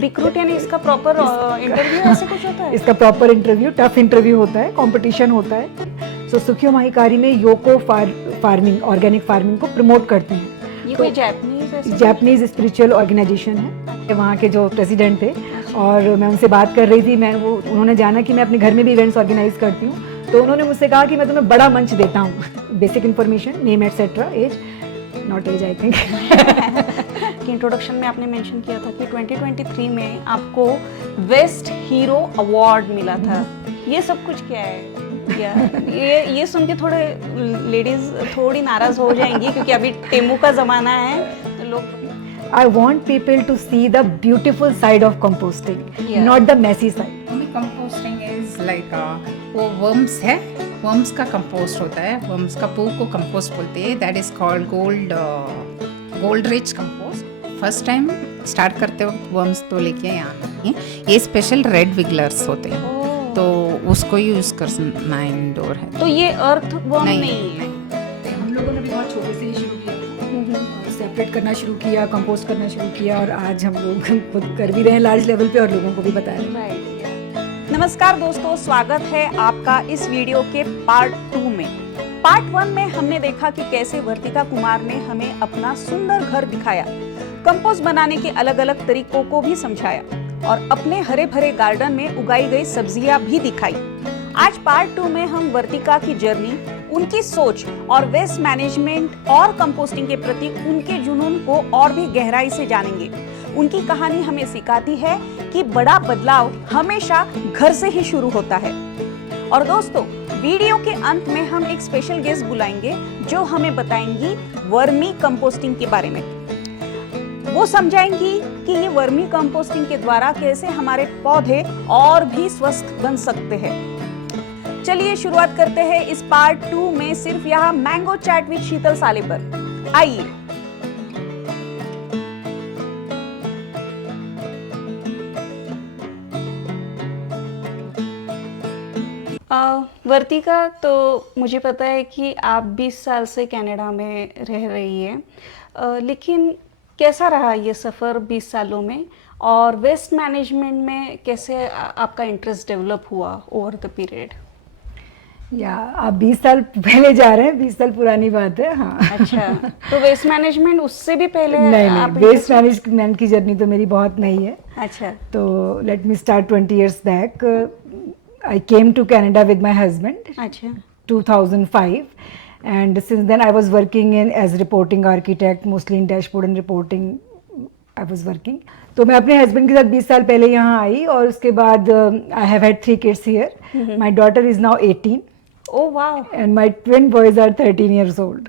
Recruit यानी इसका proper interview ऐसे कुछ होता है? इसका प्रॉपर इंटरव्यू, टफ इंटरव्यू होता है, कंपटीशन होता है। सो सुखियो माहिकारी में योको फार्मिंग, ऑर्गेनिक फार्मिंग को प्रमोट करते हैं। ये कोई जापानीज जापानीज स्पिरिचुअल ऑर्गेनाइजेशन है। वहाँ के जो प्रेसिडेंट थे और मैं उनसे बात कर रही थी, उन्होंने जाना कि मैं अपने घर में भी इवेंट्स ऑर्गेनाइज करती हूँ, तो उन्होंने मुझसे कहा कि मैं तुम्हें बड़ा मंच देता हूँ। Basic information, name etcetera, age, not age I think. कि इंट्रोडक्शन में आपने मेंशन किया था कि 2023 में आपको बेस्ट हीरो अवार्ड मिला था। ये सब कुछ क्या है? क्या ये सुन के थोड़े लेडीज थोड़ी नाराज हो जाएंगी क्योंकि अभी टेमू का जमाना है तो लोग I want people to see the beautiful side of composting, not the messy side. Composting is like वो वर्म्स है, वर्म्स का कंपोस्ट होता है, वर्म्स का पू को कंपोस्ट बोलते हैं। That is called gold rich compost. First time start करते वक्त वर्म्स तो लेके यहाँ नहीं, ये स्पेशल रेड विगलर्स होते हैं, तो उसको यूज करना इंडोर है। तो ये अर्थ वर्म नहीं है। हम लोगों ने भी बहुत छोटे से ही शुरू किया, सेपरेट करना शुरू किया, कंपोस्ट करना शुरू किया, और आज हम लोग खुद कर भी रहे हैं लार्ज लेवल पे और लोगों को भी बता रहे हैं। नमस्कार दोस्तों, स्वागत है आपका इस वीडियो के पार्ट 2 में। पार्ट 1 में हमने देखा कि कैसे वर्तिका कुमार ने हमें अपना सुंदर घर दिखाया, कंपोस्ट बनाने के अलग अलग तरीकों को भी समझाया और अपने हरे भरे गार्डन में उगाई गई सब्जियां भी दिखाई। आज पार्ट 2 में हम वर्तिका की जर्नी, उनकी सोच और वेस्ट मैनेजमेंट और कंपोस्टिंग के प्रति उनके जुनून को और भी गहराई से जानेंगे। उनकी कहानी हमें सिखाती है कि बड़ा बदलाव हमेशा घर से ही शुरू होता है। और दोस्तों, वीडियो के अंत में हम एक स्पेशल गेस्ट बुलाएंगे जो हमें बताएंगी वर्मी कंपोस्टिंग के बारे में। वो समझाएंगी कि ये वर्मी कंपोस्टिंग के द्वारा कैसे हमारे पौधे और भी स्वस्थ बन सकते हैं। चलिए शुरुआत करते हैं इस पार्ट 2 में, सिर्फ यहाँ मैंगो चैट विद शीतल साले पर। आइए। वर्तिका, तो मुझे पता है कि आप 20 साल से कनाडा में रह रही हैं, लेकिन कैसा रहा ये सफ़र 20 सालों में, और वेस्ट मैनेजमेंट में कैसे आपका इंटरेस्ट डेवलप हुआ ओवर द पीरियड? या आप 20 साल पहले जा रहे हैं, 20 साल पुरानी बात है। हाँ, अच्छा, तो वेस्ट मैनेजमेंट उससे भी पहले? नहीं, वेस्ट मैनेजमेंट की जर्नी तो मेरी बहुत नई है। अच्छा, तो let me start 20 years back. I came to Canada with my husband. अच्छा, 2005, and since then I was working in as reporting architect, mostly in dashboard and reporting I was working. तो मैं अपने हस्बैंड के साथ 20 साल पहले यहाँ आई, और उसके बाद I have had 3 kids here. My daughter is now 18. oh wow, And my twin boys are 13 years old.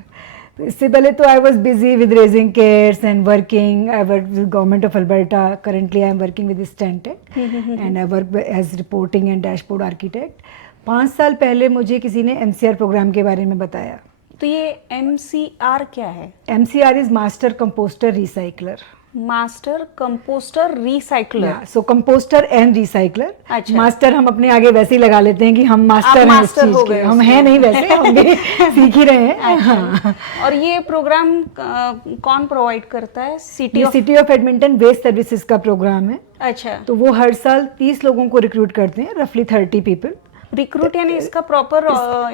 तो इससे पहले तो I was busy with raising kids and working. I worked with government of Alberta. Currently I am working with Stantec and I work as reporting and dashboard architect. 5 साल पहले मुझे किसी ने MCR programme के बारे में बताया। तो ये MCR क्या है? MCR is master composter recycler. Master composter recycler. So composter and recycler. अच्छा। मास्टर हम अपने आगे वैसे ही लगा लेते हैं कि हम मास्टर हैं इस चीज के। हम हैं नहीं वैसे, हम भी सीख ही रहे हैं। हाँ। और ये प्रोग्राम कौन प्रोवाइड करता है? City of Edmonton waste services का प्रोग्राम है। अच्छा, तो वो हर साल 30 लोगों को रिक्रूट करते हैं, रफली 30 पीपल। रिक्रूट यानी इसका प्रॉपर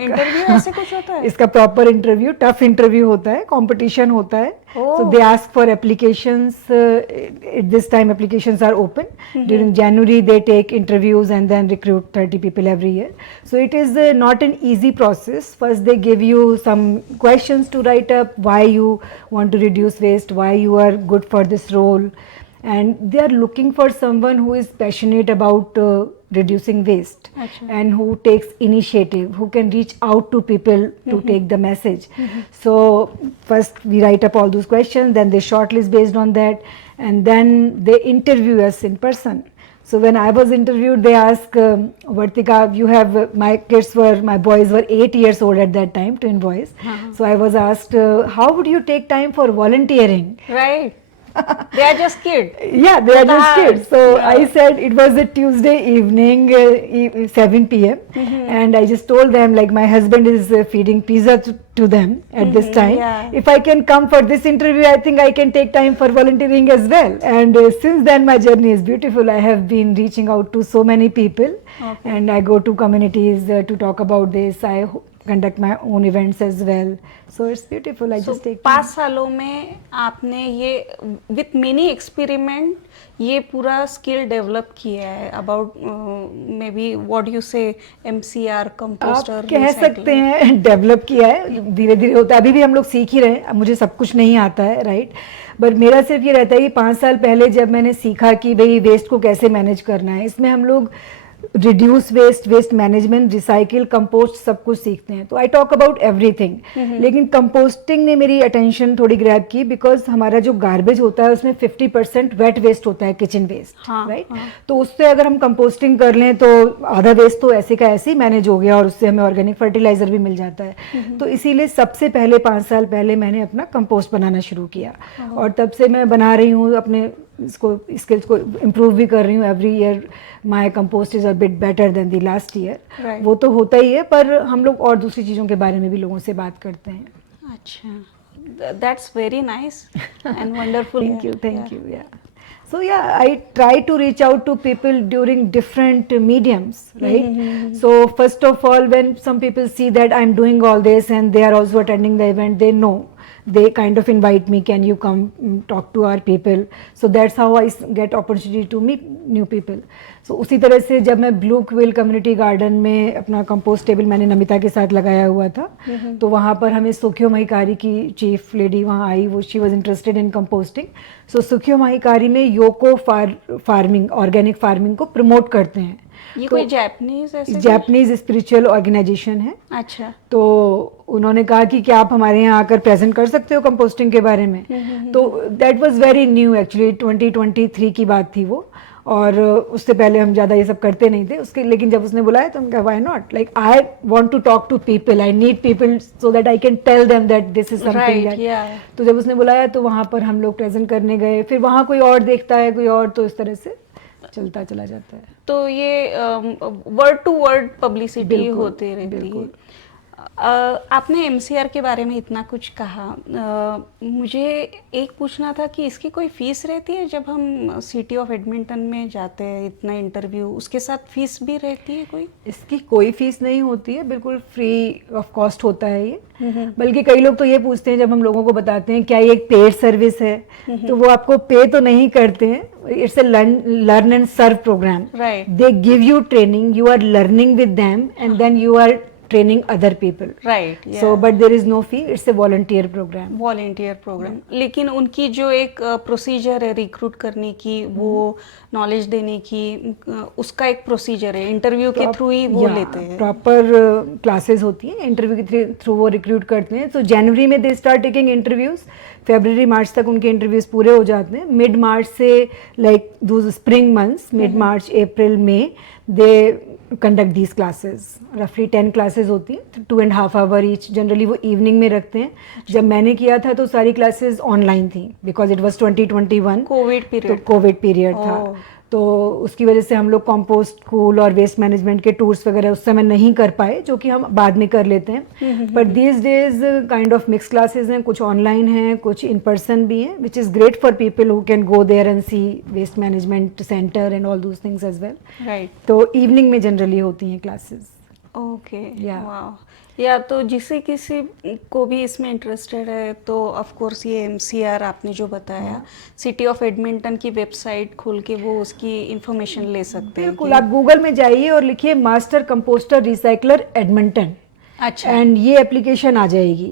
इंटरव्यू ऐसे कुछ होता है? इसका प्रॉपर इंटरव्यू, टफ इंटरव्यू होता है, कंपटीशन होता है। So they ask for applications. At this time applications are open. During January they take interviews and then recruit 30 people every year. So it is not an easy process. First they give you some questions to write up why you want to reduce waste, why you are good for this role, and they are looking for someone who is passionate about reducing waste. Achha. And who takes initiative, who can reach out to people to take the message. So first we write up all those questions, then they shortlist based on that, and then they interview us in person. So when I was interviewed, they ask, Vartika, you have, my boys were 8 years old at that time, twin boys. So I was asked, how would you take time for volunteering? Right. They are just kid. Yeah, they are just That- kids. So yeah. I said it was a Tuesday evening, 7 p.m. And I just told them like my husband is feeding pizza to them at this time. yeah. If I can come for this interview, I think I can take time for volunteering as well. And since then my journey is beautiful. I have been reaching out to so many people, and I go to communities to talk about this. I conduct my own events as well. So it's beautiful. I just take 5 सालों में आपने ये with mini experiment ये पूरा skill develop किया है about may be what you से MCR आप कंपोस्टर कह सकते हैं डेवलप किया है, धीरे धीरे होता है. अभी भी हम लोग सीख ही रहे हैं. अब मुझे सब कुछ नहीं आता है, राइट. बट मेरा सिर्फ ये रहता है कि 5 साल पहले जब मैंने सीखा कि भाई वेस्ट को कैसे मैनेज करना है, इसमें हम लोग reduce waste, waste management, recycle, compost सब कुछ सीखते हैं. तो आई टॉक अबाउट एवरीथिंग. लेकिन कंपोस्टिंग ने मेरी अटेंशन थोड़ी ग्रैब की बिकॉज हमारा जो गार्बेज होता है उसमें 50% वेट वेस्ट होता है, किचन वेस्ट, राइट. तो उससे अगर हम कंपोस्टिंग कर लें तो आधा वेस्ट तो ऐसे का ऐसे ही मैनेज हो गया और उससे हमें ऑर्गेनिक फर्टिलाइजर भी मिल जाता है. तो इसीलिए सबसे पहले 5 साल पहले मैंने अपना कंपोस्ट बनाना शुरू किया और तब से मैं बना रही हूँ, अपने इसको स्किल्स को इम्प्रूव भी कर रही हूँ. Every year my compost is a bit better than the last year. वो तो होता ही है, पर हम लोग और दूसरी चीज़ों के बारे में भी लोगों से बात करते हैं. अच्छा, that's very nice and wonderful. Thank you. Yeah. So yeah, I try to reach out to people during different mediums, right? So first of all, when some people see that I'm doing all this and they are also attending the event, they know. They kind of invite me, can you come talk to our people? So that's how I get opportunity to meet new people. So उसी तरह से जब मैं blue quill community garden में अपना compost table मैंने नमिता के साथ लगाया हुआ था, तो वहाँ पर हमें सुखियो महिकारी की चीफ लेडी वहाँ आई, वो she was interested in composting. So Sukyo Mahikari में योको फार्मिंग, ऑर्गेनिक फार्मिंग को प्रमोट करते हैं. ये कोई जापानीज ऐसे जापानीज स्पिरिचुअल ऑर्गेनाइजेशन है. अच्छा. तो उन्होंने कहा कि क्या आप हमारे यहाँ आकर प्रेजेंट कर सकते हो कंपोस्टिंग के बारे में. तो that was very new actually, 2023 की बात थी वो, और उससे पहले हम ज़्यादा ये सब करते नहीं थे उसके. लेकिन जब उसने बुलाया तो हम कहा why not, like I want to talk to people, I need people so that I can tell them that this is something. तो जब उसने बुलाया तो वहाँ पर हम लोग प्रेजेंट करने गए, फिर वहाँ कोई और देखता है, कोई और, तो इस तरह से चलता चला जाता है. तो ये वर्ड टू वर्ड पब्लिसिटी होती रहती है. आपने MCR के बारे में इतना कुछ कहा, मुझे एक पूछना था कि इसकी कोई फीस रहती है जब हम सिटी ऑफ एडमिंटन में जाते हैं, इतना इंटरव्यू, उसके साथ फीस भी रहती है कोई? इसकी कोई फीस नहीं होती है, बिल्कुल फ्री ऑफ कॉस्ट होता है ये. बल्कि कई लोग तो ये पूछते हैं जब हम लोगों को बताते हैं क्या ये एक पेड सर्विस है, तो वो आपको पे तो नहीं करते हैं. It's a learn and serve program. They give you training, you are learning with them and then you are training other people, right? Yeah. So but there is no fee, it's a volunteer program. लेकिन उनकी जो एक procedure है recruit करने की, वो knowledge देने की, उसका एक प्रोसीजर है, इंटरव्यू के थ्रू ही वो लेते हैं. प्रॉपर क्लासेस होती हैं, इंटरव्यू के थ्रू वो रिक्रूट करते हैं. तो जनवरी में दे स्टार्ट टेकिंग इंटरव्यूज, फरवरी मार्च तक उनके इंटरव्यूज पूरे हो जाते हैं. मिड मार्च से like those spring months, mid March, April, May, they conduct these classes. रफली 10 क्लासेस होती हैं, 2.5 आवर ईच. जनरली वो इवनिंग में रखते हैं. जब मैंने किया था तो सारी क्लासेस ऑनलाइन थी because it was 2021 COVID period था. तो उसकी वजह से हम लोग कंपोस्ट स्कूल और वेस्ट मैनेजमेंट के टूर्स वगैरह उस समय नहीं कर पाए, जो कि हम बाद में कर लेते हैं. But these days kind of mix classes हैं, कुछ ऑनलाइन हैं, कुछ इन पर्सन भी हैं, which is great for people who can go there and see waste management center and all those things as well. Right. तो evening में generally होती हैं क्लासेस. ओके. या तो जिसे किसी को भी इसमें इंटरेस्टेड है तो ऑफ कोर्स ये MCR आपने जो बताया, सिटी ऑफ एडमिंटन की वेबसाइट खोल के वो उसकी इंफॉर्मेशन ले सकते हैं. बिल्कुल, आप गूगल में जाइए और लिखिए मास्टर कंपोस्टर रिसाइकलर एडमिंटन. अच्छा. एंड ये एप्लीकेशन आ जाएगी.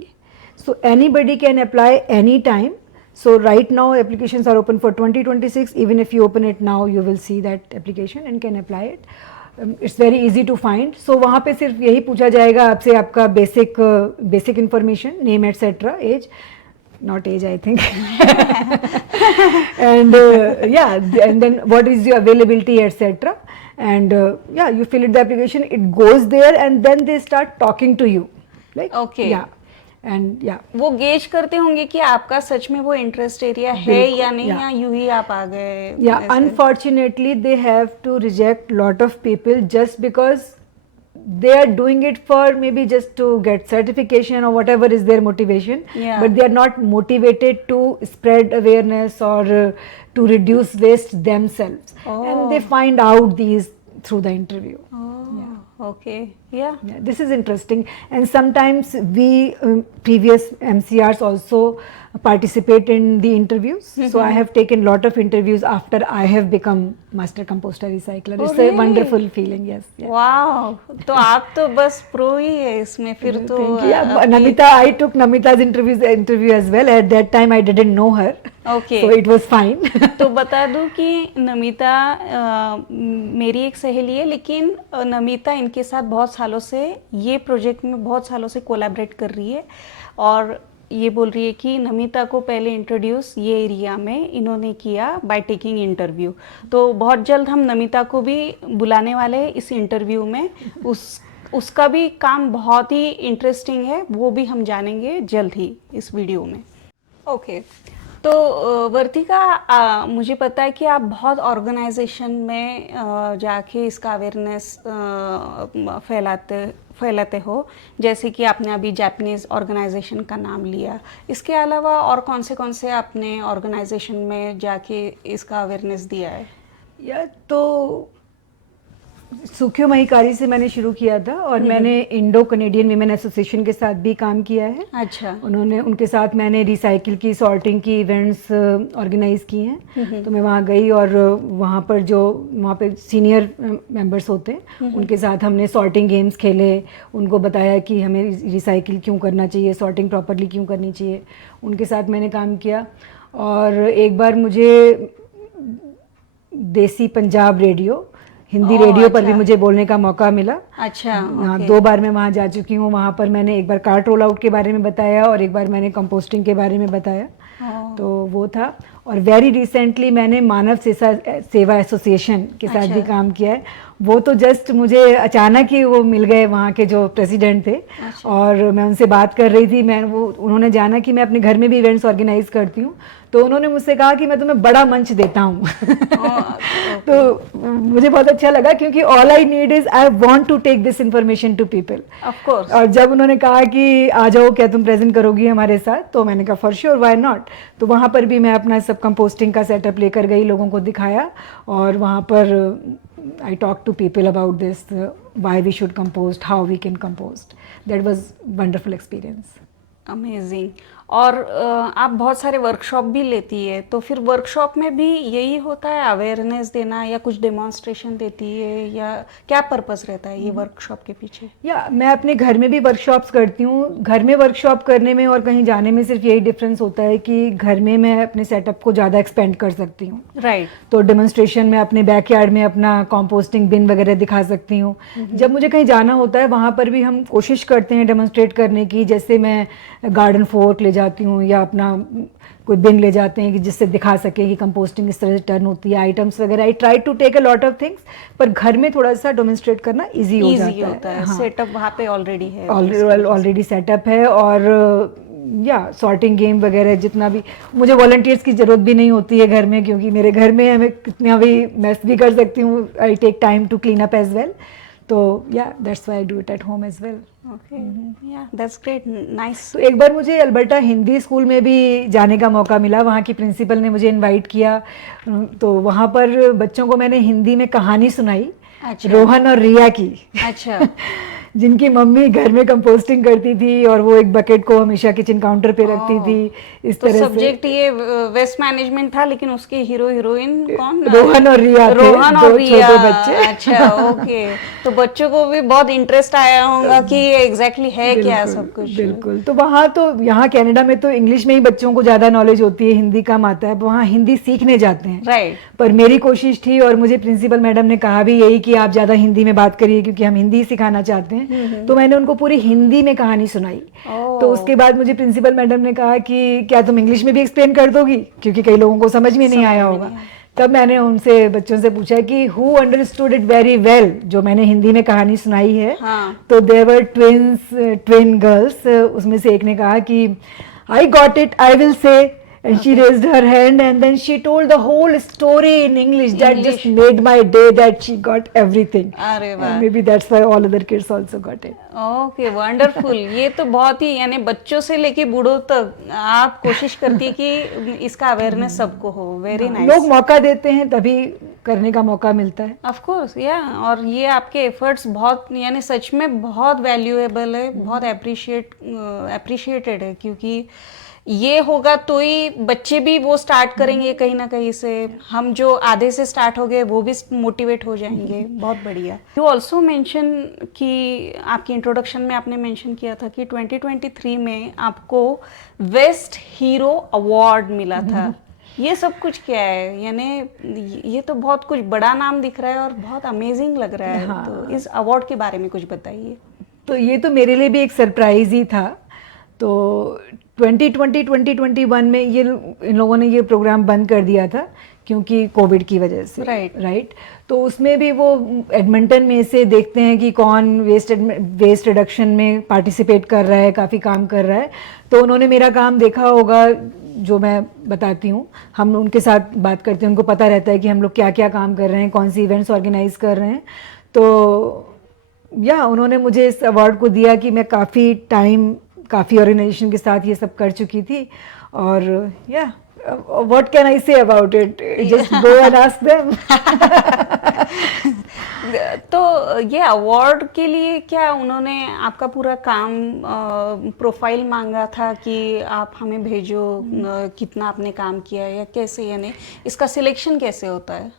So anybody can apply any time. So right now applications are open for 2026. Even if you open it now, you will see that application and can apply it. It's very easy to find. So वहाँ पे सिर्फ यही पूछा जाएगा आपसे, आपका basic information, name etc, age, not age I think, and and then what is your availability etc, and you fill it the application, it goes there and then they start talking to you, like okay. Yeah. And या वो gauge करते होंगे कि आपका सच में वो interest area है बिल्कुल, या नहीं, yeah. या यूं ही आप आ गए Yeah, ऐसे? unfortunately, they have to reject lot of people just because they are doing it for maybe just to get certification or whatever is their motivation. Yeah. But they are not motivated to spread awareness or to reduce waste themselves. And they find out these through the interview. Okay या Yeah, this is interesting, and sometimes we previous MCRs also participate in the interviews. So I have taken lot of interviews after I have become master composter recycler. Oh, It's really? a wonderful feeling. Yes. Yeah. Wow, तो आप तो बस pro ही है इसमें फिर तो। Thank you. Yeah, Namita, I took Namita's interview as well. At that time, I didn't know her, okay so it was fine. तो बता दूं कि नमिता मेरी एक सहेली है, लेकिन नमिता इनके साथ बहुत सालों से ये प्रोजेक्ट में बहुत सालों से कोलैबोरेट कर रही है, और ये बोल रही है कि नमिता को पहले इंट्रोड्यूस ये एरिया में इन्होंने किया बाय टेकिंग इंटरव्यू। तो बहुत जल्द हम नमिता को भी बुलाने वाले हैं इस इंटरव्यू में। उसका भी काम बहुत ही इंटरेस्टिंग है, वो भी हम जानेंगे जल्द ही इस वीडियो में। ओके तो वर्तिका, मुझे पता है कि आप बहुत ऑर्गेनाइजेशन में जाके इसका अवेयरनेस फैलाते हो, जैसे कि आपने अभी जापानीज़ ऑर्गेनाइजेशन का नाम लिया। इसके अलावा और कौन से आपने ऑर्गेनाइजेशन में जाके इसका अवेयरनेस दिया है? या तो सुखियो महिकारी से मैंने शुरू किया था, और मैंने इंडो कनेडियन वीमेन एसोसिएशन के साथ भी काम किया है। अच्छा। उनके साथ मैंने रिसाइकिल की, सॉर्टिंग की इवेंट्स ऑर्गेनाइज किए हैं। तो मैं वहाँ गई, और वहाँ पे सीनियर मेंबर्स होते हैं, उनके साथ हमने सॉर्टिंग गेम्स खेले, उनको बताया कि हमें रिसाइकिल क्यों करना चाहिए, सॉर्टिंग प्रॉपरली क्यों करनी चाहिए, उनके साथ मैंने काम किया। और एक बार मुझे देसी पंजाब रेडियो, हिंदी रेडियो पर भी मुझे बोलने का मौका मिला। अच्छा। हाँ, 2 बार मैं वहाँ जा चुकी हूँ। वहाँ पर मैंने एक बार कार्ट रोल आउट के बारे में बताया, और एक बार मैंने कंपोस्टिंग के बारे में बताया। तो वो था। और वेरी रिसेंटली मैंने मानव सेवा एसोसिएशन के साथ भी काम किया है। वो तो जस्ट मुझे अचानक ही वो मिल गए, वहाँ के जो प्रेसिडेंट थे। और मैं उनसे बात कर रही थी, उन्होंने जाना कि मैं अपने घर में भी इवेंट्स ऑर्गेनाइज करती हूँ, तो उन्होंने मुझसे कहा कि मैं तुम्हें बड़ा मंच देता हूँ। तो मुझे बहुत अच्छा लगा, क्योंकि all I need is I want to take this information to people. Of course. और जब उन्होंने कहा कि आ जाओ, क्या तुम प्रेजेंट करोगी हमारे साथ, तो मैंने कहा फॉर श्योर, व्हाई नॉट। तो वहाँ पर भी मैं अपना सब कंपोस्टिंग का सेटअप लेकर गई, लोगों को दिखाया, और वहाँ पर I talked to people about this, why we should compost, how we can compost. That was wonderful experience. Amazing. और आप बहुत सारे वर्कशॉप भी लेती है, तो फिर वर्कशॉप में भी यही होता है, अवेयरनेस देना, या कुछ डेमोन्स्ट्रेशन देती है, या क्या पर्पस रहता है ये वर्कशॉप के पीछे? या मैं अपने घर में भी वर्कशॉप्स करती हूँ। घर में वर्कशॉप करने में और कहीं जाने में सिर्फ यही डिफरेंस होता है कि घर में मैं अपने सेटअप को ज़्यादा एक्सपेंड कर सकती हूँ। राइट। तो डेमोन्स्ट्रेशन में अपने बैकयार्ड में अपना कंपोस्टिंग बिन वगैरह दिखा सकती हूँ। जब मुझे कहीं जाना होता है, वहाँ पर भी हम कोशिश करते हैं डेमोन्स्ट्रेट करने की। जैसे मैं गार्डन फोर्क ले जाती हूँ, या अपना कोई बिन ले जाते हैं कि जिससे दिखा सके कि कंपोस्टिंग इस तरह से टर्न होती है, आइटम्स वगैरह। I try to take a lot of things, पर घर में थोड़ा सा डेमोन्स्ट्रेट करना इजी हो जाता है। हाँ। सेटअप वहाँ पे ऑलरेडी है, ऑलरेडी सेटअप है। और या सॉर्टिंग गेम वगैरह जितना भी, मुझे वॉलंटियर्स की ज़रूरत भी नहीं होती है घर में, क्योंकि मेरे घर में मैं कितना भी मेस भी कर सकती हूँ। I take time to clean up as well. तो yeah that's why I do it at home as well. Okay, yeah that's great, nice. तो एक बार मुझे अल्बर्टा हिंदी स्कूल में भी जाने का मौका मिला। वहाँ की प्रिंसिपल ने मुझे इनवाइट किया, तो वहाँ पर बच्चों को मैंने हिंदी में कहानी सुनाई। अच्छा। रोहन और रिया की। अच्छा। जिनकी मम्मी घर में कंपोस्टिंग करती थी, और वो एक बकेट को हमेशा किचन काउंटर पे रखती थी। इस तो तरह से सब्जेक्ट ये वेस्ट मैनेजमेंट था, लेकिन उसके हीरो हीरोइन कौन? रोहन और रिया थे, रोहन और रिया। छोटे बच्चे। अच्छा, ओके। तो बच्चों को भी बहुत इंटरेस्ट आया होगा कि ये एग्जैक्टली है क्या सब कुछ। बिल्कुल। तो वहाँ तो, यहाँ कनाडा में तो इंग्लिश में ही बच्चों को ज़्यादा नॉलेज होती है, हिंदी कम आता है। वहाँ हिंदी सीखने जाते हैं। राइट। पर मेरी कोशिश थी, और मुझे प्रिंसिपल मैडम ने कहा भी यही कि आप ज़्यादा हिंदी में बात करिए, क्योंकि हम हिंदी सिखाना चाहते हैं। तो मैंने उनको पूरी हिंदी में कहानी सुनाई। तो उसके बाद मुझे प्रिंसिपल मैडम ने कहा कि क्या तुम इंग्लिश में भी एक्सप्लेन कर दोगी, क्योंकि कई लोगों को समझ में नहीं आया होगा। तब मैंने उनसे बच्चों से पूछा कि who understood it very well, जो मैंने हिंदी में कहानी सुनाई है। हाँ. तो देयर वर ट्विन गर्ल्स, उसमें से एक ने कहा कि I got it, I will say, and she raised her hand and then she told the whole story in English that just made my day, that she got everything. अरे वाह. And maybe that's why all other kids also got it. Okay, wonderful. ये तो बहुत ही, यानी बच्चों से लेके बूढ़ों तक आप कोशिश करती है कि इसका अवेयरनेस सबको हो। Very nice. लोग मौका देते हैं तभी करने का मौका मिलता है। ऑफ कोर्स, या, और ये आपके एफर्ट्स बहुत, यानी सच में बहुत वैल्यूएबल है, बहुत अप्रिशिएटेड है, क्योंकि ये होगा तो ही बच्चे भी वो स्टार्ट करेंगे कहीं ना कहीं से। हम जो आधे से स्टार्ट हो गए वो भी मोटिवेट हो जाएंगे। बहुत बढ़िया। यू ऑल्सो मेंशन कि आपकी इंट्रोडक्शन में आपने मेंशन किया था कि 2023 में आपको बेस्ट हीरो अवार्ड मिला था। ये सब कुछ क्या है? यानी ये तो बहुत कुछ बड़ा नाम दिख रहा है और बहुत अमेजिंग लग रहा है। हाँ। तो इस अवार्ड के बारे में कुछ बताइए। तो ये तो मेरे लिए भी एक सरप्राइज ही था। तो 2021 में ये इन लोगों ने ये प्रोग्राम बंद कर दिया था क्योंकि कोविड की वजह से। राइट। तो उसमें भी वो एडमिंटन में से देखते हैं कि कौन वेस्ट रिडक्शन में पार्टिसिपेट कर रहा है, काफ़ी काम कर रहा है। तो उन्होंने मेरा काम देखा होगा, जो मैं बताती हूँ, हम उनके साथ बात करते हैं, उनको पता रहता है कि हम लोग क्या क्या काम कर रहे हैं, कौन सी इवेंट्स ऑर्गेनाइज कर रहे हैं। तो या उन्होंने मुझे इस अवार्ड को दिया कि मैं काफ़ी ऑर्गेनाइजेशन के साथ ये सब कर चुकी थी। और या what can I say about it, just go and ask them. तो ये अवार्ड के लिए क्या उन्होंने आपका पूरा काम प्रोफाइल मांगा था कि आप हमें भेजो कितना आपने काम किया, या कैसे, यानी इसका सिलेक्शन कैसे होता है?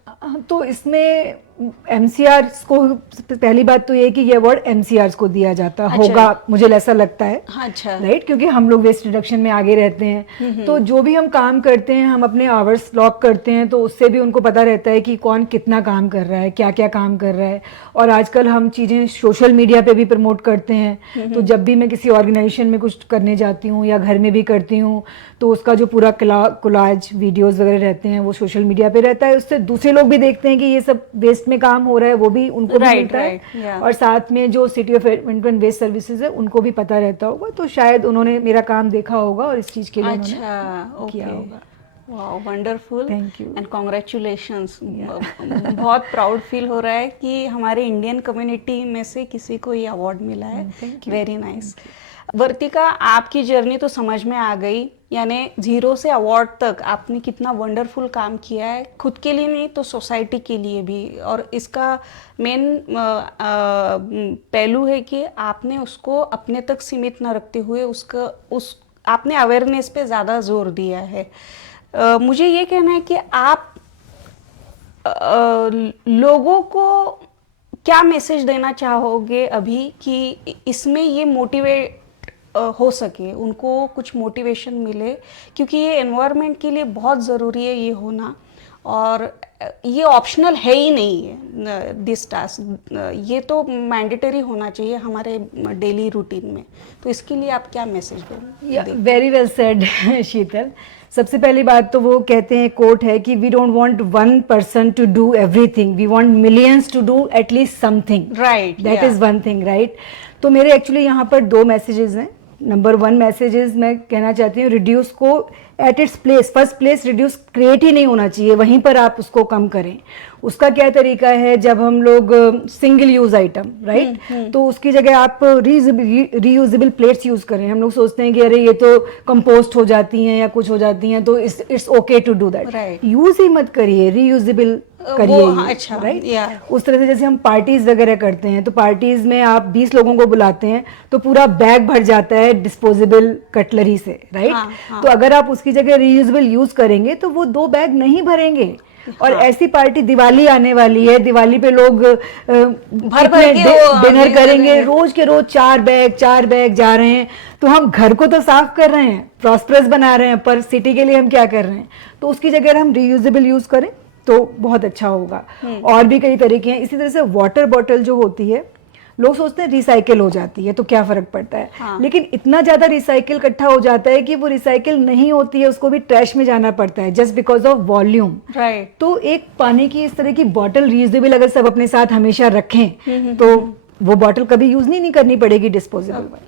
तो इसमें MCRs को, पहली बात तो ये कि ये अवार्ड MCRs को दिया जाता होगा, मुझे ऐसा लगता है। अच्छा। राइट, क्योंकि हम लोग वेस्ट रिडक्शन में आगे रहते हैं। तो जो भी हम काम करते हैं, हम अपने आवर्स लॉक करते हैं, तो उससे भी उनको पता रहता है कि कौन कितना काम कर रहा है, क्या क्या काम कर रहा है। और आजकल हम चीज़ें सोशल मीडिया पे भी प्रमोट करते हैं। तो जब भी मैं किसी ऑर्गेनाइजेशन में कुछ करने जाती हूँ या घर में भी करती हूँ, तो उसका जो पूरा कोलाज वीडियोस वगैरह रहते हैं वो सोशल मीडिया पे रहता है। उससे दूसरे लोग भी देखते हैं कि ये सब वेस्ट में काम हो रहा है, वो भी उनको भी मिलता है। और साथ में जो city of Edmonton waste services है उनको भी पता रहता होगा। तो शायद उन्होंने मेरा काम देखा होगा और इस चीज़ के लिए उन्होंने किया होगा। Wow, wonderful. Thank you and congratulations. बहुत प्राउड फील हो रहा है कि हमारे इंडियन कम्युनिटी में से किसी को ये अवार्ड मिला है। Very nice. वर्तिका, आपकी जर्नी तो समझ में आ गई, यानी 0 से अवार्ड तक आपने कितना वंडरफुल काम किया है, खुद के लिए नहीं तो सोसाइटी के लिए भी। और इसका मेन पहलू है कि आपने उसको अपने तक सीमित न रखते हुए आपने अवेयरनेस पे ज़्यादा जोर दिया है। मुझे ये कहना है कि आप लोगों को क्या मैसेज देना चाहोगे अभी कि इसमें ये मोटिवेट हो सके, उनको कुछ मोटिवेशन मिले, क्योंकि ये एनवायरनमेंट के लिए बहुत ज़रूरी है ये होना, और ये ऑप्शनल है ही नहीं है दिस टास्क, ये तो मैंडेटरी होना चाहिए हमारे डेली रूटीन में। तो इसके लिए आप क्या मैसेज दोगे? वेरी वेल सेड शीतल। सबसे पहली बात तो वो कहते हैं, कोट है कि we don't want one person to do everything, we want millions to do at least something. Right, that is one thing. Right. तो मेरे एक्चुअली यहाँ पर 2 मैसेजेस हैं। नंबर 1 मैसेजेस मैं कहना चाहती हूँ, रिड्यूस को at its place, first place reduce create ही नहीं होना चाहिए, वहीं पर आप उसको कम करें। उसका क्या तरीका है, जब हम लोग सिंगल यूज आइटम, राइट, तो उसकी जगह आप रीयूजेबल प्लेट्स यूज करें। हम लोग सोचते हैं कि अरे ये तो कंपोस्ट हो जाती हैं या कुछ हो जाती हैं, तो it's okay to do that. Use ही मत करिए, रीयूजेबल करिए। अच्छा, राइट। उस तरह से जैसे हम पार्टीज वगैरह करते हैं, तो पार्टीज में आप 20 लोगों को बुलाते हैं तो पूरा बैग भर जाता है डिस्पोजेबल कटलरी से, राइट। तो अगर आप उसकी जगह रीयूजेबल यूज करेंगे तो वो 2 बैग नहीं भरेंगे। और ऐसी पार्टी दिवाली आने वाली है, दिवाली पे लोग भर के डिनर करेंगे, रोज के रोज 4 बैग जा रहे हैं। तो हम घर को तो साफ कर रहे हैं, प्रॉस्परस बना रहे हैं, पर सिटी के लिए हम क्या कर रहे हैं? तो उसकी जगह हम रीयूजेबल यूज करें तो बहुत अच्छा होगा। और भी कई तरीके हैं। इसी तरह से वाटर बॉटल जो होती है, लोग सोचते हैं रिसाइकिल हो जाती है तो क्या फर्क पड़ता है, हाँ। लेकिन इतना ज्यादा रिसाइकिल इकट्ठा हो जाता है कि वो रिसाइकिल नहीं होती है, उसको भी ट्रैश में जाना पड़ता है just because of volume. Right. तो एक पानी की इस तरह की बॉटल रीयूजेबल अगर सब अपने साथ हमेशा रखें तो वो बॉटल कभी यूज नहीं करनी पड़ेगी डिस्पोजेबल।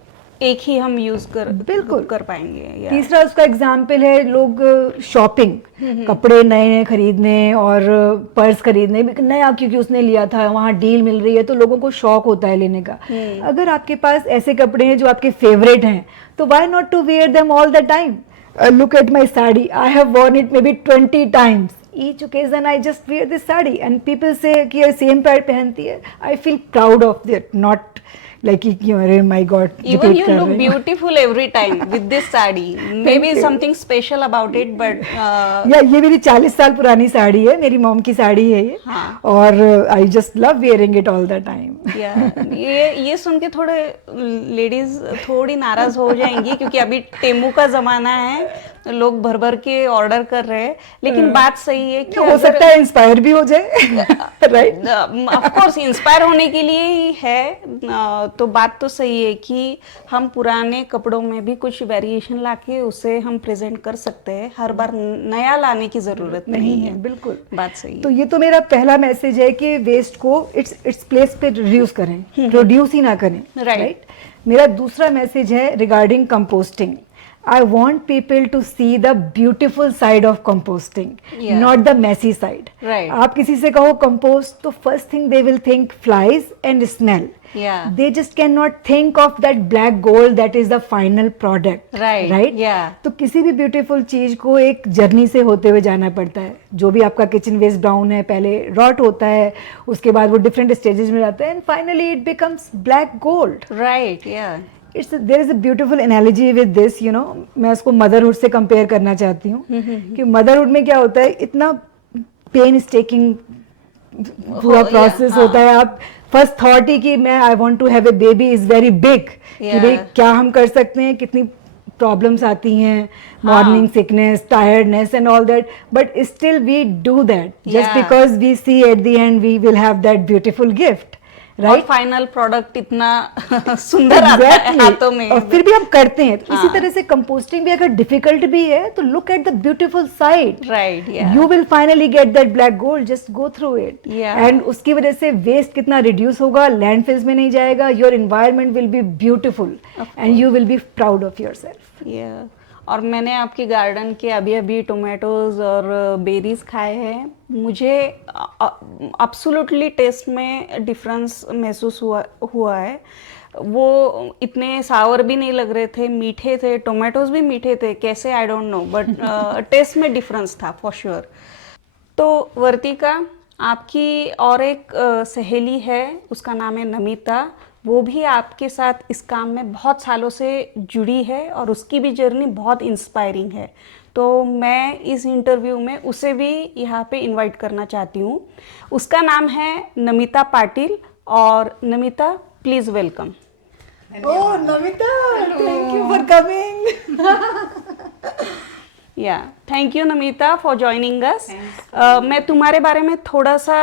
एक ही हम यूज बिल्कुल कर पाएंगे। या तीसरा उसका एग्जाम्पल है लोग शॉपिंग, कपड़े नए नए खरीदने और पर्स खरीदने, नया क्योंकि उसने लिया था वहाँ डील मिल रही है तो लोगों को शौक होता है लेने का। अगर आपके पास ऐसे कपड़े हैं जो आपके फेवरेट हैं तो why not to wear them all the time. Look at my sari, I have worn it maybe 20 times. Each occasion I just wear this sari and people say कि ये सेम पैर पहनती है, I feel proud of it, not like कि अरे my God even repeat you कर look रहे हैं। beautiful every time with this sari. Maybe you. something special about it, but या ये मेरी 40 साल पुरानी साड़ी है, मेरी मॉम की साड़ी है ये। हाँ। और I just love wearing it all the time. ये सुन के थोड़े लेडीज थोड़ी नाराज हो जाएंगी क्योंकि अभी टेमू का जमाना है, लोग भर भर के ऑर्डर कर रहे हैं, लेकिन बात सही है कि हो सकता है इंस्पायर भी हो जाए राइट। ऑफ कोर्स इंस्पायर होने के लिए ही है। तो बात तो सही है कि हम पुराने कपड़ों में भी कुछ वेरिएशन लाके उसे हम प्रेजेंट कर सकते हैं, हर बार नया लाने की जरूरत नहीं है। बिल्कुल बात सही तो ये तो मेरा पहला मैसेज है कि वेस्ट को इट्स प्लेस पे रिड्यूस करें, प्रोड्यूस ही ना करें। Right. राइट। मेरा दूसरा मैसेज है regarding composting. I want people to see the beautiful side of composting, Yeah. not the messy side. Right. आप किसी से कहो compost तो first thing they will think flies and smell. Yeah. They just cannot think of that black gold that is the final product. Right. Right? Yeah. तो किसी भी beautiful चीज को एक जर्नी से होते हुए जाना पड़ता है। जो भी आपका किचन वेस्ट ब्राउन है, पहले रॉट होता है, उसके बाद वो डिफरेंट स्टेजेस में जाता है and finally it becomes black gold. Right. Yeah there is a beautiful analogy with this, you know, मैं उसको मदरहुड से कंपेयर करना चाहती हूँ कि मदरहुड में क्या होता है, इतना पेन स्टेकिंग पूरा प्रोसेस होता है। आप फर्स्ट थॉट ही कि मैं I want to have a baby is very big, कि भाई क्या हम कर सकते हैं, कितनी प्रॉब्लम्स आती हैं, morning sickness, tiredness and all that, but still we do that just because we see at the end we will have that beautiful gift. Right. Final product इतना सुंदर आता है हाथों में, और फिर भी हम करते हैं। तो इसी तरह से कंपोस्टिंग भी अगर डिफिकल्ट भी है तो look at the beautiful side. Right. You will finally get that black gold, just go through it. Yeah. And उसकी वजह से वेस्ट कितना रिड्यूस होगा, लैंडफिल्स में नहीं जाएगा, your environment will be beautiful and you will be proud of yourself. और मैंने आपके गार्डन के अभी अभी टोमेटोज और बेरीज खाए हैं, मुझे एब्सोल्युटली टेस्ट में डिफरेंस महसूस हुआ है। वो इतने सावर भी नहीं लग रहे थे, मीठे थे, टोमेटोज भी मीठे थे, कैसे I don't know, but taste में डिफरेंस था फॉर श्योर। तो वर्तिका, आपकी और एक सहेली है, उसका नाम है नमिता, वो भी आपके साथ इस काम में बहुत सालों से जुड़ी है और उसकी भी जर्नी बहुत इंस्पायरिंग है। तो मैं इस इंटरव्यू में उसे भी यहाँ पे इनवाइट करना चाहती हूँ। उसका नाम है नमिता पाटिल, और Namita please welcome. Oh Namita, thank you for coming. Yeah thank you Namita for joining us. मैं तुम्हारे बारे में थोड़ा सा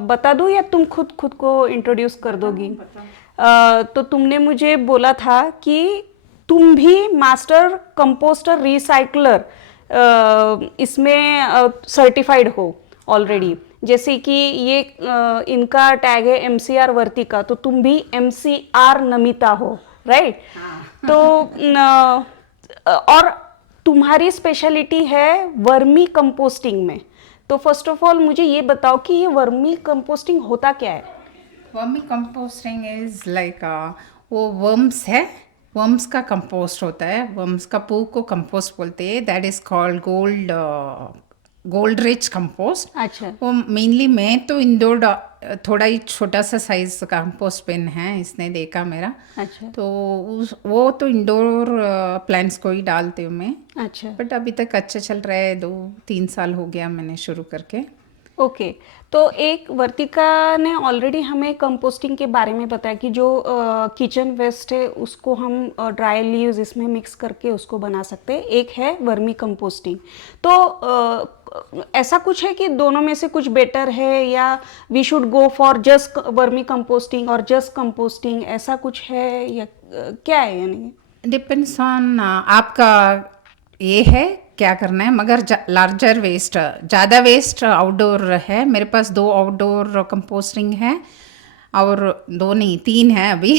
बता दूं या तुम खुद को इंट्रोड्यूस कर दोगी? तो तुमने मुझे बोला था कि तुम भी मास्टर कंपोस्टर रिसाइकलर इसमें सर्टिफाइड हो ऑलरेडी, जैसे कि ये इनका टैग है MCR वर्तिका, तो तुम भी MCR नमिता हो, राइट? तो और तुम्हारी स्पेशलिटी है वर्मी कंपोस्टिंग में। तो फर्स्ट ऑफ ऑल मुझे ये बताओ कि ये वर्मी कंपोस्टिंग होता क्या है? वर्मी कंपोस्टिंग इज लाइक वो वर्म्स है, वर्म्स का कंपोस्ट होता है, वर्म्स का पू को कंपोस्ट बोलते हैं, that is called gold rich compost. अच्छा। वो मेनली मैं तो इंडोर थोड़ा ही छोटा सा साइज कंपोस्ट बिन है, इसने देखा मेरा। अच्छा। तो वो तो इंडोर प्लांट्स को ही डालती हूँ मैं। अच्छा। बट अभी तक अच्छा चल रहा है, 2-3 साल हो गया मैंने शुरू करके। ओके। तो एक वर्तिका ने ऑलरेडी हमें कंपोस्टिंग के बारे में बताया कि जो किचन वेस्ट है उसको हम ड्राई लीव्स इसमें मिक्स करके उसको बना सकते हैं। एक है वर्मी कंपोस्टिंग। तो ऐसा कुछ है कि दोनों में से कुछ बेटर है या we should go for just vermi composting और जस्ट कंपोस्टिंग, ऐसा कुछ है या क्या है यानी? डिपेंड्स ऑन आपका ये है क्या करना है, मगर लार्जर वेस्ट, ज़्यादा वेस्ट आउटडोर है। मेरे पास 2 आउटडोर कंपोस्टिंग है और 2 नहीं 3 है अभी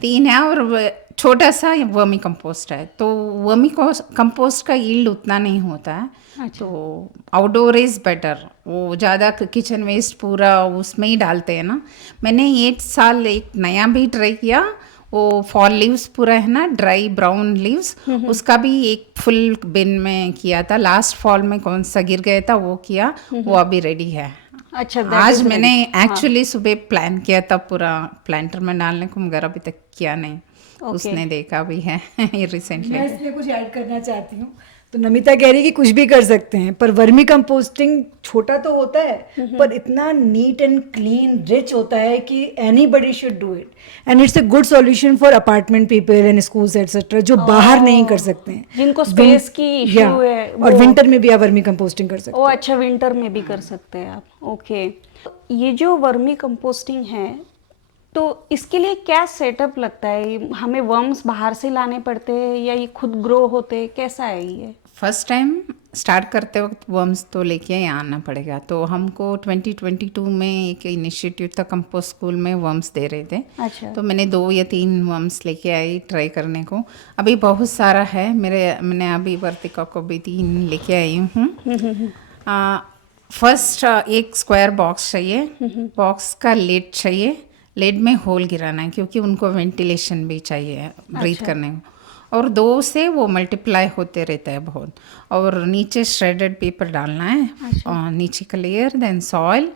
3 है, और छोटा सा वर्मी कंपोस्ट है। तो वर्मी कंपोस्ट का यील्ड उतना नहीं होता है, तो आउटडोर इज़ बेटर। वो ज़्यादा किचन वेस्ट पूरा उसमें ही डालते हैं ना। मैंने 8 साल एक नया भी ट्राई किया, वो फॉल लीव्स पूरा है ना, ड्राई ब्राउन लीव्स, उसका भी एक फुल बिन में किया था। लास्ट फॉल में कौन सा गिर गया था वो किया, वो अभी रेडी है। अच्छा, आज मैंने एक्चुअली सुबह प्लान किया था पूरा प्लांटर में डालने को, मगर अभी तक किया नहीं। उसने देखा भी है रिसेंटली। मैं इसमें कुछ ऐड करना चाहती हूँ। तो नमिता कह रही है कि कुछ भी कर सकते हैं, पर वर्मी कंपोस्टिंग छोटा तो होता है पर इतना नीट एंड क्लीन रिच होता है कि anybody should do it, and it's a good solution for apartment people and schools etcetera जो बाहर नहीं कर सकते हैं, जिनको स्पेस की इशू है। और विंटर में भी आप वर्मी कंपोस्टिंग कर सकते हैं। अच्छा, विंटर में भी कर सकते हैं आप। ओके, ये जो वर्मी कंपोस्टिंग है तो इसके लिए क्या सेटअप लगता है? हमें वर्म्स बाहर से लाने पड़ते हैं या ये खुद ग्रो होते हैं, कैसा है ये? फर्स्ट टाइम स्टार्ट करते वक्त वर्म्स तो लेके ही आना पड़ेगा। तो हमको 2022 में एक इनिशिएटिव था, कंपोस्ट स्कूल में वर्म्स दे रहे थे। अच्छा। तो मैंने 2 या 3 वर्म्स लेके आई ट्राई करने को। अभी बहुत सारा है मैंने अभी वर्तिका को भी 3 लेके आई हूँ। फर्स्ट एक स्क्वायर बॉक्स चाहिए, बॉक्स का लिड चाहिए, लिड में होल गिराना है क्योंकि उनको वेंटिलेशन भी चाहिए ब्रीथ करने को, और 2 से वो मल्टीप्लाई होते रहता है बहुत। और नीचे श्रेडेड पेपर डालना है, और नीचे का लेयर, देन सॉइल,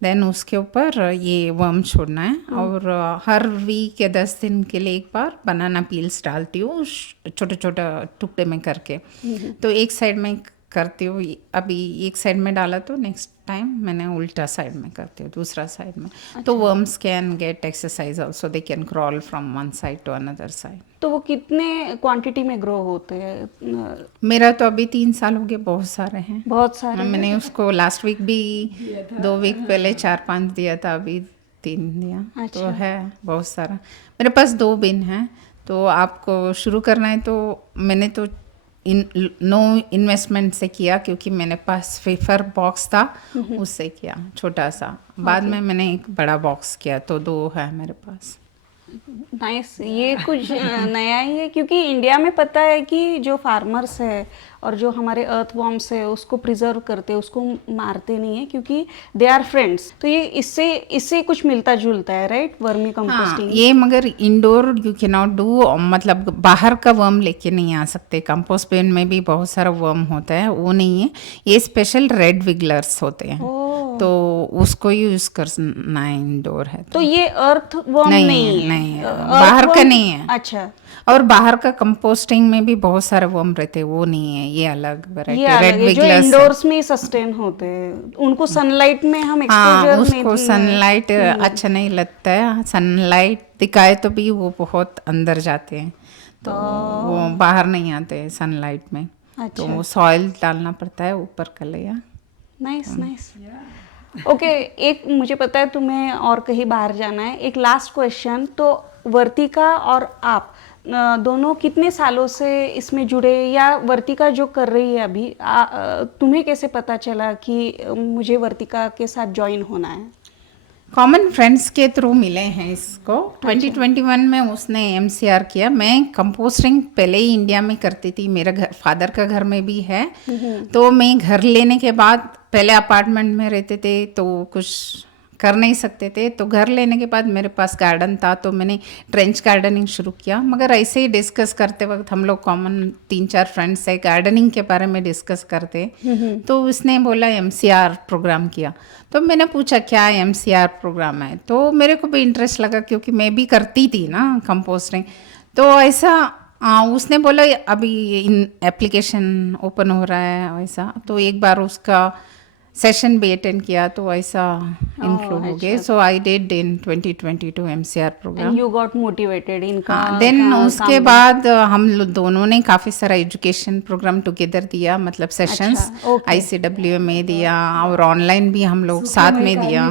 देन उसके ऊपर ये वर्म छोड़ना है। और हर वीक या 10 दिन के लिए एक बार बनाना पील्स डालती हूँ छोटे छोटे टुकड़े में करके। तो एक साइड में करती हूँ, अभी एक साइड में डाला तो नेक्स्ट टाइम मैंने उल्टा साइड में करती हूँ, दूसरा साइड में। अच्छा। तो worms can get exercise also, they can crawl from one side to another side. तो वो कितने क्वांटिटी में ग्रो होते हैं? मेरा तो अभी 3 साल हो गए, बहुत सारे हैं। बहुत सारे? मैंने उसको लास्ट वीक भी 2 वीक पहले 4-5 दिया था, अभी 3 दिया। अच्छा। तो है बहुत सारा। मेरे पास 2 बिन हैं, तो आपको शुरू करना है तो मैंने तो नो इन्वेस्टमेंट से किया, क्योंकि मेरे पास पेपर बॉक्स था उससे किया छोटा सा। बाद में मैंने एक बड़ा बॉक्स किया, तो 2 है मेरे पास। नाइस। ये कुछ नया ही है, क्योंकि इंडिया में पता है कि जो फार्मर्स है और जो हमारे अर्थवॉर्म्स है उसको प्रिजर्व करते हैं, उसको मारते नहीं है क्योंकि दे आर फ्रेंड्स। तो ये इससे कुछ मिलता जुलता है, राइट? Vermi composting. हाँ, ये मगर indoor you can not do, मतलब बाहर का वर्म लेके नहीं आ सकते। कंपोस्ट बिन में भी बहुत सारा वर्म होता है, वो नहीं है। ये स्पेशल रेड विगलर्स होते हैं, तो उसको यूज करना है, इंडोर है। तो ये अर्थ वर्म नहीं है, बाहर का नहीं है। अच्छा। और बाहर का कंपोस्टिंग में भी बहुत सारे वर्म रहते हैं, वो नहीं है, ये अलग वैरायटी। रेड विगलर्स जो इंडोर्स में सस्टेन होते हैं, उनको सनलाइट में हम एक्सपोजर नहीं, उसको सनलाइट अच्छा नहीं लगता है। सनलाइट दिखाए तो भी वो बहुत अंदर जाते हैं, तो वो बाहर नहीं आते हैं सनलाइट में। तो वो सॉइल डालना पड़ता है ऊपर का लेयर। Nice nice. ओके, एक मुझे पता है तुम्हें और कहीं बाहर जाना है। एक लास्ट क्वेश्चन, तो वर्तिका और आप दोनों कितने सालों से इसमें जुड़े, या वर्तिका जो कर रही है अभी, तुम्हें कैसे पता चला कि मुझे वर्तिका के साथ ज्वाइन होना है? कॉमन फ्रेंड्स के थ्रू मिले हैं इसको। 2021 में उसने MCR किया। मैं कंपोस्टिंग पहले ही इंडिया में करती थी, मेरे फादर का घर में भी है। तो मैं घर लेने के बाद, पहले अपार्टमेंट में रहते थे तो कुछ कर नहीं सकते थे, तो घर लेने के बाद मेरे पास गार्डन था, तो मैंने ट्रेंच गार्डनिंग शुरू किया। मगर ऐसे ही डिस्कस करते वक्त हम लोग कॉमन 3-4 फ्रेंड्स है, गार्डनिंग के बारे में डिस्कस करते, तो उसने बोला MCR प्रोग्राम किया। तो मैंने पूछा क्या MCR प्रोग्राम है, तो मेरे को भी इंटरेस्ट लगा क्योंकि मैं भी करती थी ना कंपोस्टिंग। तो ऐसा उसने बोला अभी एप्लीकेशन ओपन हो रहा है वैसा, तो एक बार उसका सेशन भी अटेंड किया तो ऐसा इंक्लूड हो गए. So I did in 2022 MCR programme. You got motivated इनका देन उसके बाद हम लोग दोनों ने काफ़ी सारा एजुकेशन प्रोग्राम टुगेदर दिया, मतलब सेशंस ICWA में दिया और ऑनलाइन भी हम लोग साथ में दिया.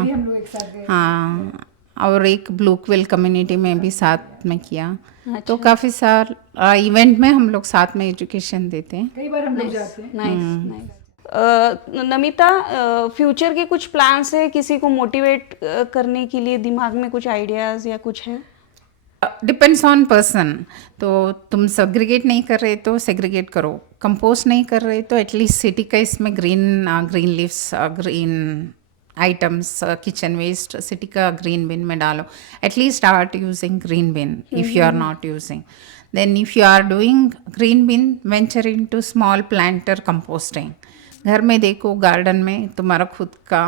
हाँ, और एक ब्लू क्विल कम्युनिटी में भी साथ में किया. तो काफ़ी सारा इवेंट में हम लोग साथ में एजुकेशन देते हैं. कई बार हम लोग जाते हैं. नाइस. नमिता, फ्यूचर के कुछ प्लान्स है किसी को मोटिवेट करने के लिए, दिमाग में कुछ आइडियाज या कुछ है? Depends on person. तो तुम सेग्रीगेट नहीं कर रहे तो सेग्रीगेट करो, कंपोस्ट नहीं कर रहे तो एटलीस्ट सिटी का इसमें green leaves, green items, kitchen waste city का ग्रीन बिन में डालो. At least start using green bin if you are not using. Then if you are doing green bin, venture into small planter composting. घर में देखो garden में तुम्हारा खुद का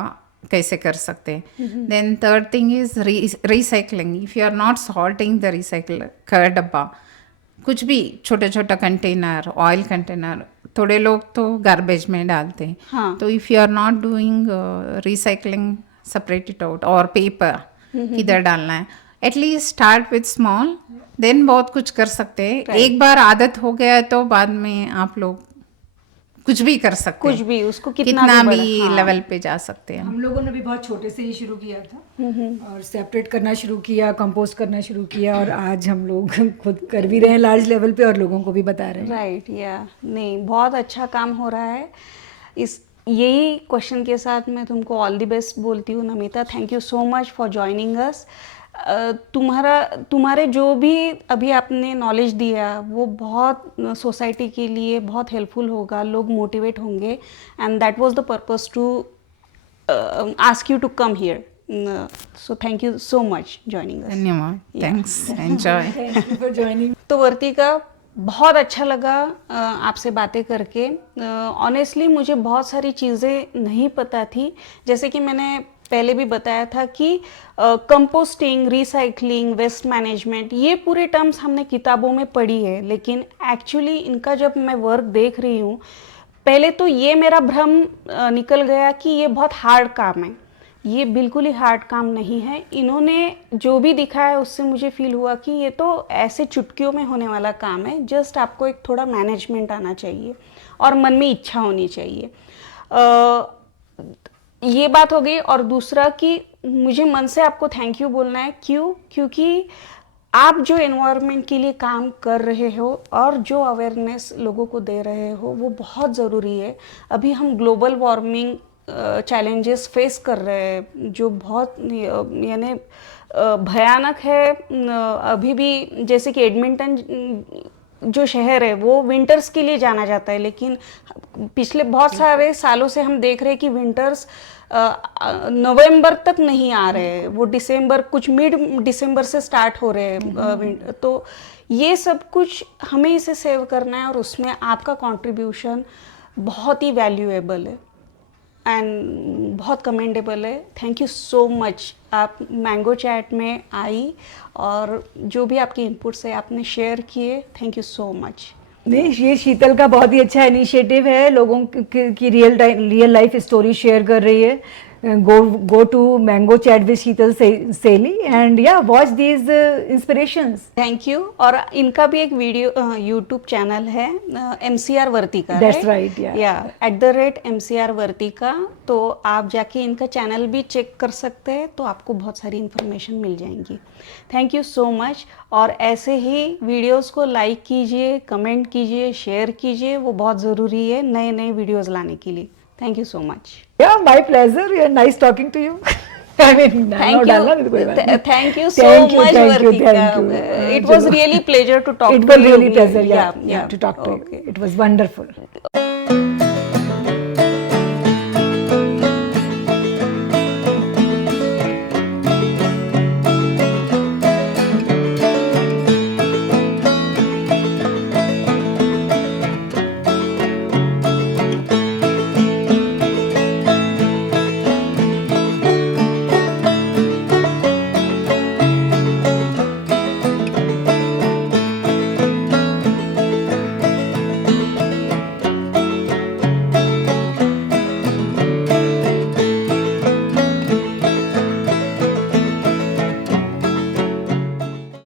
कैसे कर सकते हैं. Then third thing is recycling. If you are not sorting the recycle का डब्बा, कुछ भी छोटा छोटा कंटेनर, ऑयल कंटेनर, थोड़े लोग तो गार्बेज में डालते हैं. हाँ. तो if you are not doing recycling, separate it out. और पेपर किधर डालना है, at least start with small, then बहुत कुछ कर सकते हैं. एक बार आदत हो गया तो बाद में आप लोग कुछ भी कर सकते कुछ हैं. भी, उसको कितना भी हाँ. लेवल पे जा सकते हैं. हम लोगों ने भी बहुत छोटे से ही शुरू किया था और सेपरेट करना शुरू किया, कंपोस्ट करना शुरू किया और आज हम लोग खुद कर भी रहे हैं लार्ज लेवल पे और लोगों को भी बता रहे हैं. राइट. या नहीं, बहुत अच्छा काम हो रहा है. इस यही क्वेश्चन के साथ मैं तुमको ऑल द बेस्ट बोलती हूँ Namita. Thank you so much for joining अस. तुम्हारे जो भी अभी आपने नॉलेज दिया वो बहुत सोसाइटी के लिए बहुत हेल्पफुल होगा. लोग मोटिवेट होंगे and that was the purpose to ask you to come here. So thank you so much joining us. धन्यवाद. Thanks. Enjoy. Thank you for joining. तो वर्तिका, बहुत अच्छा लगा आपसे बातें करके. ऑनेस्टली मुझे बहुत सारी चीज़ें नहीं पता थी. जैसे कि मैंने पहले भी बताया था कि कंपोस्टिंग, रिसाइकलिंग, वेस्ट मैनेजमेंट, ये पूरे टर्म्स हमने किताबों में पढ़ी है, लेकिन एक्चुअली इनका जब मैं वर्क देख रही हूँ, पहले तो ये मेरा भ्रम निकल गया कि ये बहुत हार्ड काम है. ये बिल्कुल ही हार्ड काम नहीं है. इन्होंने जो भी दिखाया उससे मुझे फील हुआ कि ये तो ऐसे चुटकियों में होने वाला काम है. जस्ट आपको एक थोड़ा मैनेजमेंट आना चाहिए और मन में इच्छा होनी चाहिए. ये बात हो गई. और दूसरा कि मुझे मन से आपको थैंक यू बोलना है. क्योंकि आप जो एनवायरनमेंट के लिए काम कर रहे हो और जो अवेयरनेस लोगों को दे रहे हो वो बहुत ज़रूरी है. अभी हम ग्लोबल वार्मिंग चैलेंजेस फेस कर रहे हैं जो बहुत यानी भयानक है. अभी भी जैसे कि एडमिंटन जो शहर है वो विंटर्स के लिए जाना जाता है, लेकिन पिछले बहुत सारे सालों से हम देख रहे हैं कि विंटर्स नवंबर तक नहीं आ रहे हैं. वो दिसंबर, कुछ मिड दिसंबर से स्टार्ट हो रहे हैं. तो ये सब कुछ हमें इसे सेव करना है और उसमें आपका कंट्रीब्यूशन बहुत ही वैल्यूएबल है एंड बहुत कमेंडेबल है. Thank you so much. आप मैंगो चैट में आई और जो भी आपके इनपुट्स है आपने शेयर किए. Thank you so much. नहीं, ये शीतल का बहुत ही अच्छा इनिशिएटिव है. लोगों की रियल लाइफ स्टोरी शेयर कर रही है. go to Mango Chat with Sheetal Seli and yeah, watch these inspirations. Thank you. और इनका भी एक वीडियो यूट्यूब चैनल है MCR Vartika. That's right, yeah. या @MCR वर्तिका. तो आप जाके इनका चैनल भी चेक कर सकते हैं तो आपको बहुत सारी इन्फॉर्मेशन मिल जाएंगी. Thank you so much. और ऐसे ही वीडियोस को लाइक कीजिए, कमेंट कीजिए, शेयर कीजिए. वो बहुत ज़रूरी है नए नए वीडियोस लाने के लिए. Thank you so much. Yeah, my pleasure. Yeah, nice talking to you. I mean, thank you so much, Vartika. It was really pleasure to talk to you. It was really pleasure, yeah, to talk to you. It was wonderful.